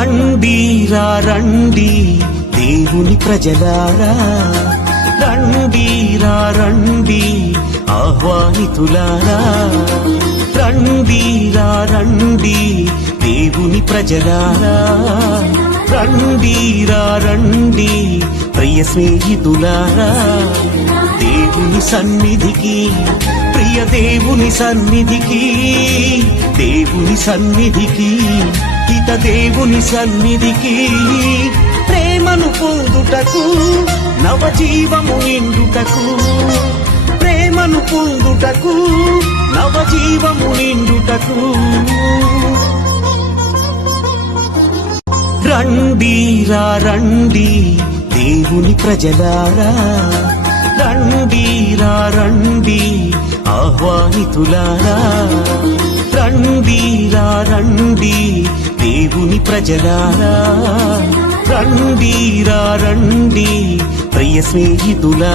రండిరా రండి దేవుని ప్రజలారా, రండిరా రండి ఆహ్వానితులారా, రండిరా రండి దేవుని ప్రజలారా, రండిరా రండి ప్రియ స్నేహితులారా, దేవుని సన్నిధికి, ప్రియ దేవుని సన్నిధికి, దేవుని సన్నిధికి, హిత దేవుని సన్నిధికి, ప్రేమను పొందుటకు, నవజీవము నిండుటకు, ప్రేమను పొందుటకు, నవజీవము నిండుటకు. రండిరా రండి దేవుని ప్రజలారా, రండిరా రండి ఆహ్వానితులారా, రండిరా రండి దేవుని ప్రజలారా, రండిరా రండి ప్రియ స్నేహితులారా.